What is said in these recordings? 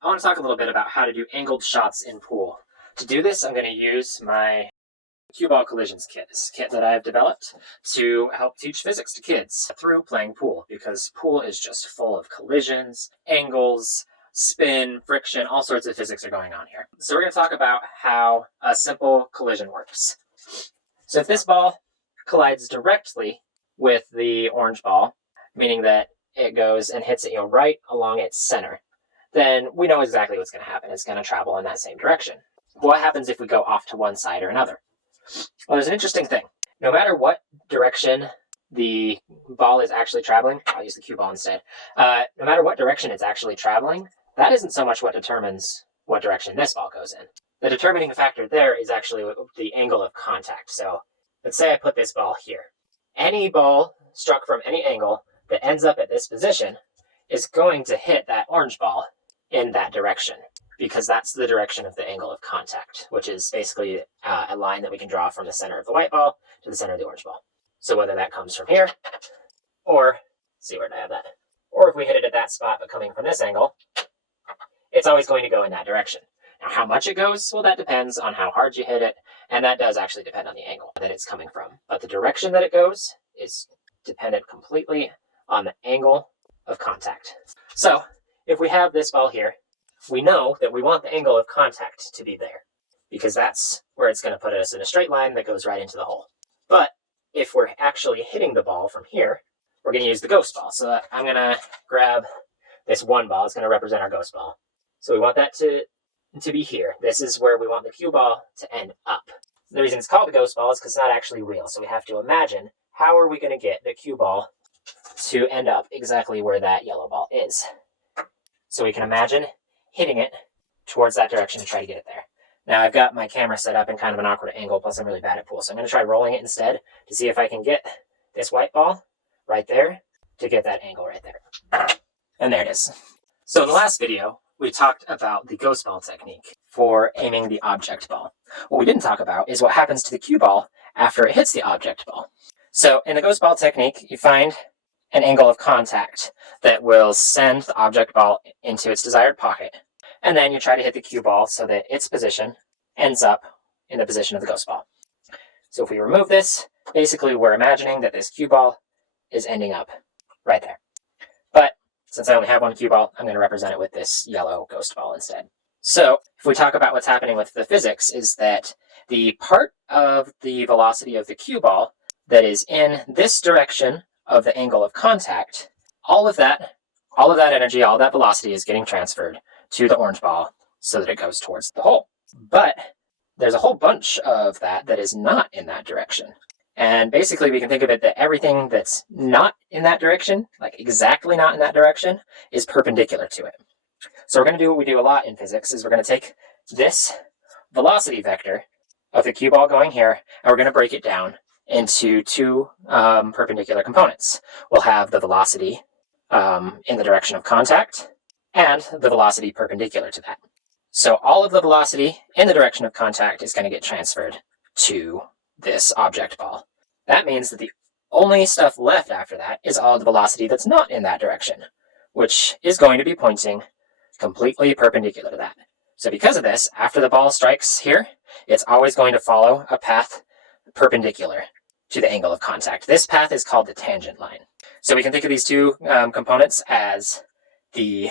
I want to talk a little bit about how to do angled shots in pool. To do this, I'm going to use my Cue Ball Collisions kit, this kit that I've developed to help teach physics to kids through playing pool, because pool is just full of collisions, angles, spin, friction, all sorts of physics are going on here. So we're going to talk about how a simple collision works. So if this ball collides directly with the orange ball, meaning that it goes and hits it, right along its center, then we know exactly what's going to happen. It's going to travel in that same direction. What happens if we go off to one side or another? Well, there's an interesting thing. No matter what direction the ball is actually traveling, I'll use the cue ball instead. No matter what direction it's actually traveling, that isn't so much what determines what direction this ball goes in. The determining factor there is actually the angle of contact. So let's say I put this ball here. Any ball struck from any angle that ends up at this position is going to hit that orange ball in that direction, because that's the direction of the angle of contact, which is basically a line that we can draw from the center of the white ball to the center of the orange ball. So whether that comes from here, or, see where did I have that? Or if we hit it at that spot, but coming from this angle, it's always going to go in that direction. Now, how much it goes? Well, that depends on how hard you hit it, and that does actually depend on the angle that it's coming from. But the direction that it goes is dependent completely on the angle of contact. So if we have this ball here, we know that we want the angle of contact to be there, because that's where it's going to put us in a straight line that goes right into the hole. But if we're actually hitting the ball from here, we're going to use the ghost ball. So I'm going to grab this one ball. It's going to represent our ghost ball. So we want that to be here. This is where we want the cue ball to end up. The reason it's called the ghost ball is because it's not actually real. So we have to imagine, how are we going to get the cue ball to end up exactly where that yellow ball is? So we can imagine hitting it towards that direction to try to get it there. Now I've got my camera set up in kind of an awkward angle, plus I'm really bad at pool. So I'm going to try rolling it instead to see if I can get this white ball right there to get that angle right there. And there it is. So in the last video, we talked about the ghost ball technique for aiming the object ball. What we didn't talk about is what happens to the cue ball after it hits the object ball. So in the ghost ball technique, you find an angle of contact that will send the object ball into its desired pocket. And then you try to hit the cue ball so that its position ends up in the position of the ghost ball. So if we remove this, basically we're imagining that this cue ball is ending up right there. But since I only have one cue ball, I'm going to represent it with this yellow ghost ball instead. So if we talk about what's happening with the physics, is that the part of the velocity of the cue ball that is in this direction of the angle of contact, all of that energy, all that velocity is getting transferred to the orange ball so that it goes towards the hole. But there's a whole bunch of that is not in that direction. And basically we can think of it that everything that's not in that direction, like exactly not in that direction, is perpendicular to it. So we're going to do what we do a lot in physics, is we're going to take this velocity vector of the cue ball going here, and we're going to break it down into two perpendicular components. We'll have the velocity in the direction of contact and the velocity perpendicular to that. So all of the velocity in the direction of contact is going to get transferred to this object ball. That means that the only stuff left after that is all the velocity that's not in that direction, which is going to be pointing completely perpendicular to that. So because of this, after the ball strikes here, it's always going to follow a path perpendicular to the angle of contact. This path is called the tangent line. So we can think of these two components as the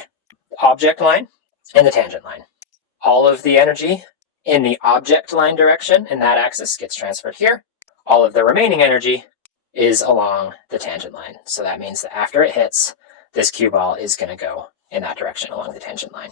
object line and the tangent line. All of the energy in the object line direction in that axis gets transferred here. All of the remaining energy is along the tangent line. So that means that after it hits, this cue ball is going to go in that direction along the tangent line.